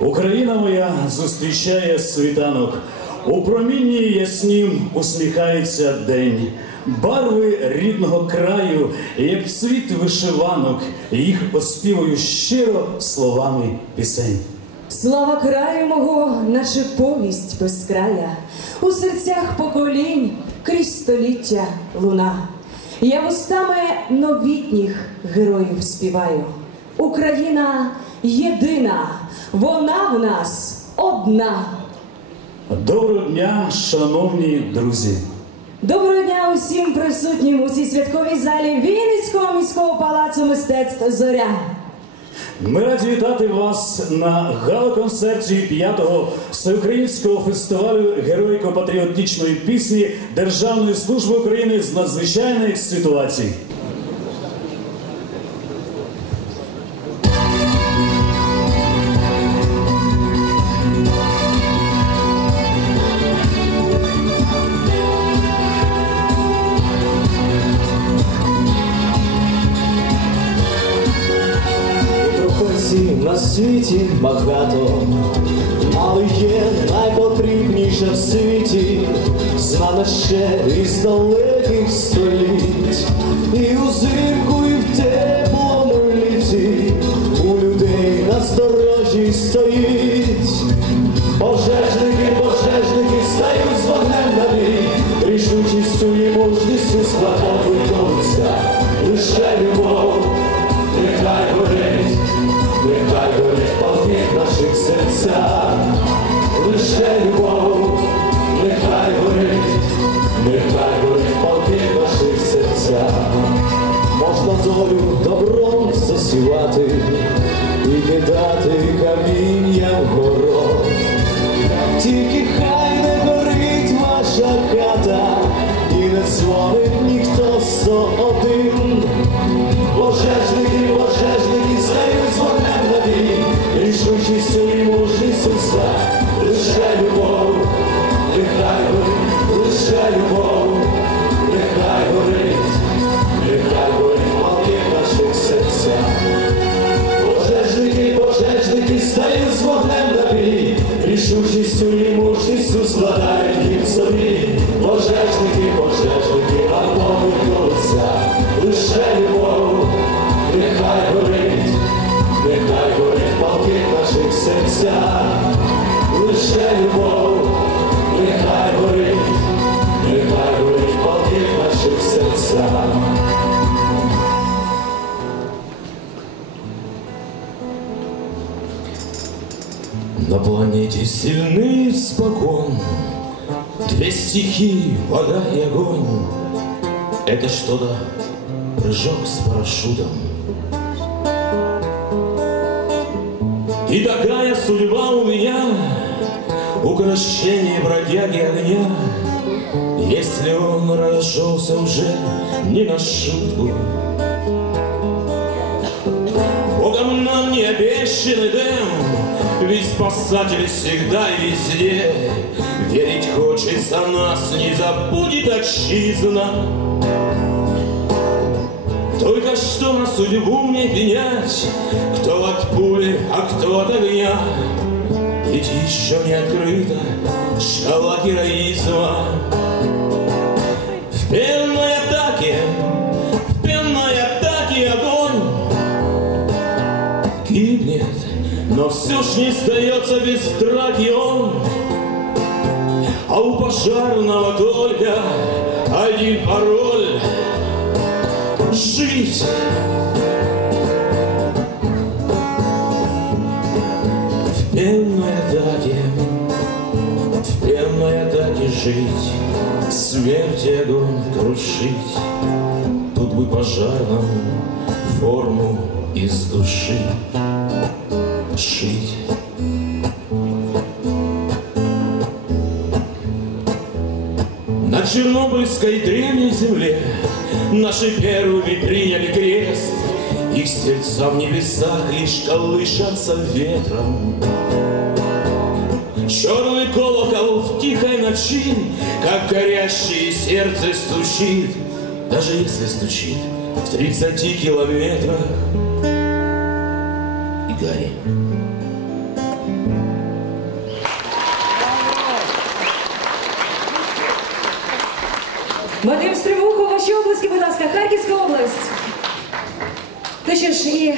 Україна моя зустрічає світанок. У промінні яснім усміхається день. Барви рідного краю, як цвіт вишиванок, їх оспівую щиро словами пісень. Слава краю мого, наче повість без края, у серцях поколінь крізь століття луна. Я вустами новітніх героїв співаю. Україна єдина, вона в нас одна. Доброго дня, шановні друзі! Доброго дня усім присутнім у цій святковій залі Вінницького міського палацу мистецтв Зоря. Ми раді вітати вас на гала-концерті п'ятого всеукраїнського фестивалю героїко-патріотичної пісні Державної служби України з надзвичайних ситуацій. Багато, але є найпотрібніша в світі, знана ще із далеких століть, і узимку, і в теплому літі. У людей на сторожі стоїть. Пожежники, пожежники стають з вогнем на бій, рішучістю і мужністю складом лише любов, наших лише любов, нехай горить, нехай горить палки в наших серцях. Можна долю добром засівати і кидати каміння город. Тільки хай не горить ваша хата, і не дзвонить ніхто сто один. Пожежники, пожежники, стають з вогнем на бій, рішучістю і мужністю На планете сильны спокон. Две стихии, вода и огонь. Это что-то прыжок с парашютом. И такая судьба у меня Украшение бродяги огня. Если он разошелся уже не на шутку. Богом нам не обещанный дым, Ведь спасатель всегда и везде. Верить хочется нас, не забудет отчизна. Только что на судьбу мне пенять, Кто от пули, а кто от огня. Ведь еще не открыта шкала героизма. Ж не сдается без он. А у пожарного только один пароль — жить. В пенной атаке, в пенной атаке жить, смерть и огонь крушить. Тут бы пожарным форму из души шить. На Чернобыльской древней земле Наши первыми приняли крест. Их сердца в небесах лишь колышатся ветром. Черный колокол в тихой ночи Как горящее сердце стучит. Даже если стучит в тридцати километрах Вадим Стримухов, ваші обласки, будь ласка, Харківська область. То що ж, і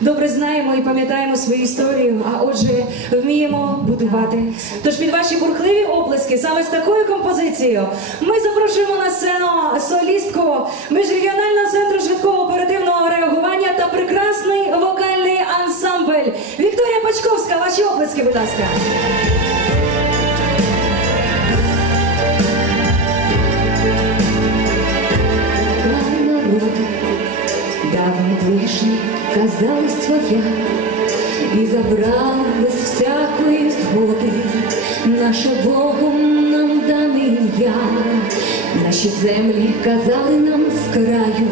добре знаємо і пам'ятаємо свою історію, а отже, вміємо будувати. Тож під ваші бурхливі оплески саме з такою композицією ми запрошуємо на сцену солістку міжрегіонального центру швидкого оперативного реагування та вокальний ансамбль. Вікторія Пачковська, ваші оплески, будь ласка. Давней вишні, казалась твоя, і забрав без всякої згоди наше Богом нам дане ім'я. Наші землі казали нам з краю,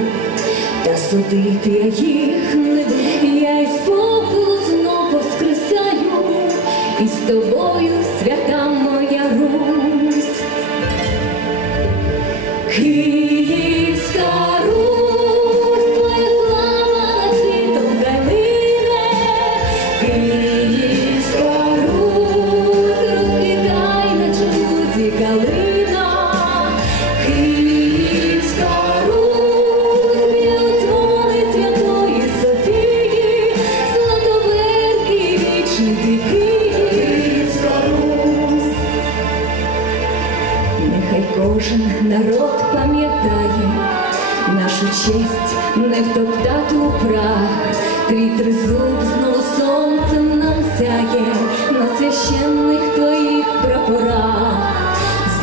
та судити я їх кожен народ пам'ятає нашу честь не втоптати у прах. Твій тризуб знову сонцем нам сяє на священних твоїх прапорах.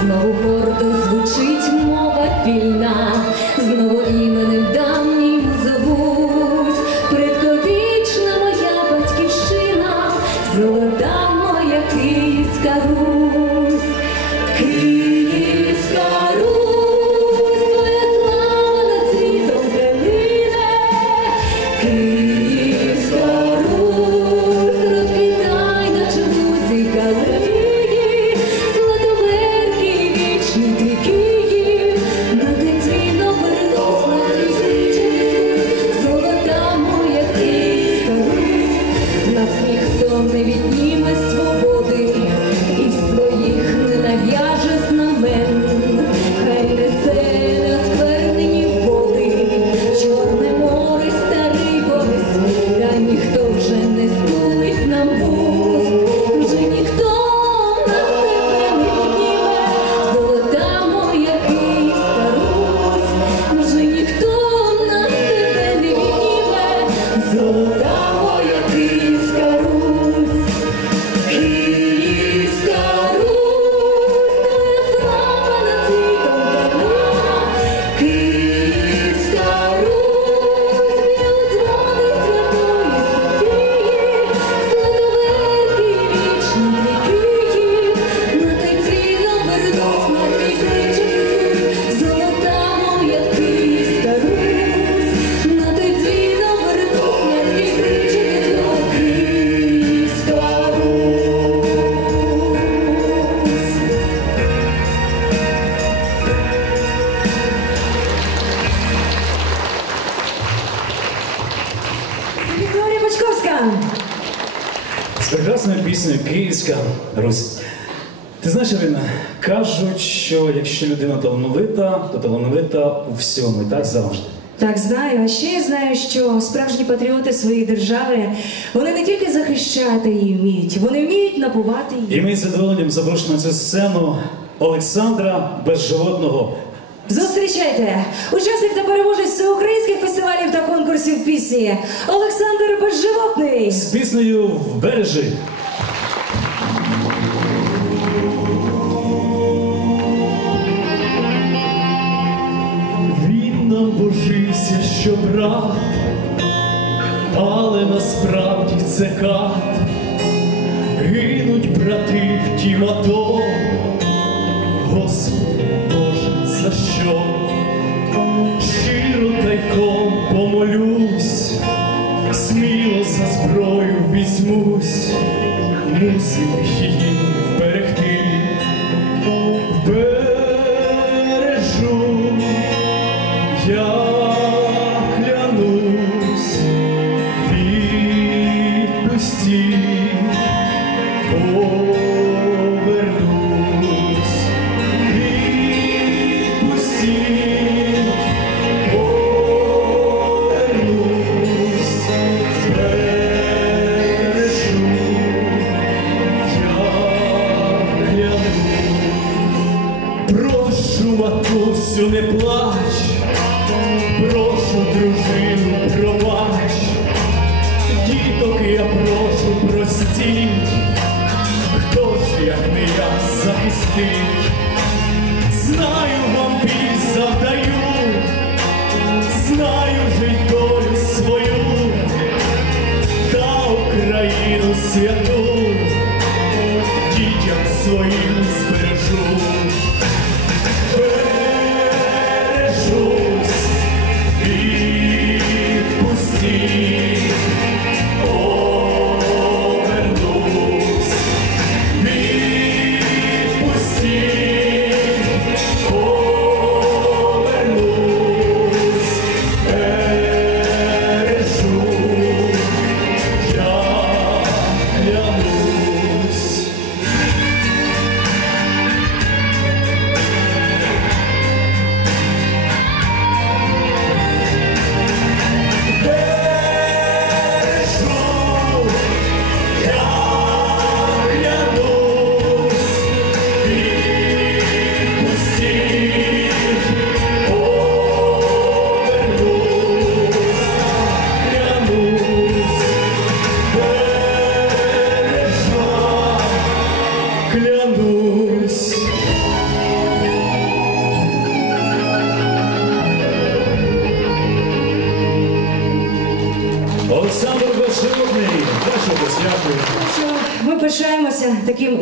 Знову гордо звучить мова вільна, знову іменем давнім Прекрасною піснею Київська Русь. Ти знаєш, Ірина, кажуть, що якщо людина талановита, то талановита у всьому, і так завжди. Так, знаю. А ще я знаю, що справжні патріоти своєї держави вони не тільки захищати її вміють, вони вміють напувати її. І ми з задоволенням запрошуємо на цю сцену Олександра Безживотного. Зустрічайте! Учасник та переможець всеукраїнських фестивалів та конкурсів пісні Олександр Безживотний. з піснею в бережі. Він нам божився, що брат, але насправді це кат. Гинуть брати в тім АТО, відпусти, повернусь, відпусти, повернусь, збережу, я клянусь. Прошу, матусю, не плач, прошу, дружину, You.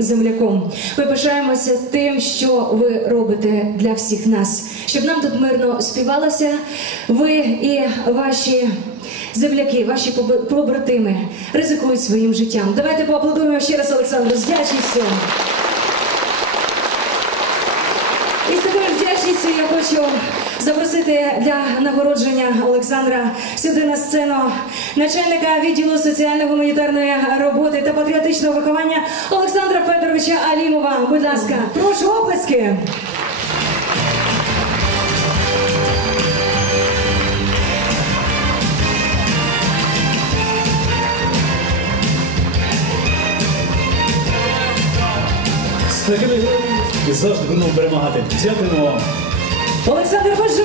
Земляком. Ми пишаємося тим, що ви робите для всіх нас, щоб нам тут мирно співалося. Ви і ваші земляки, ваші побратими ризикують своїм життям. Давайте поаплодуємо ще раз Олександру з вдячністю. І з такою вдячністю я хочу запросити для нагородження Олександра сюди на сцену начальника відділу соціально-гуманітарної роботи та патріотичного виховання Олександра Федоровича Алімова. Будь ласка, прошу оплески. Завжди будемо перемагати. Дякуємо вам. Олександр Боживо.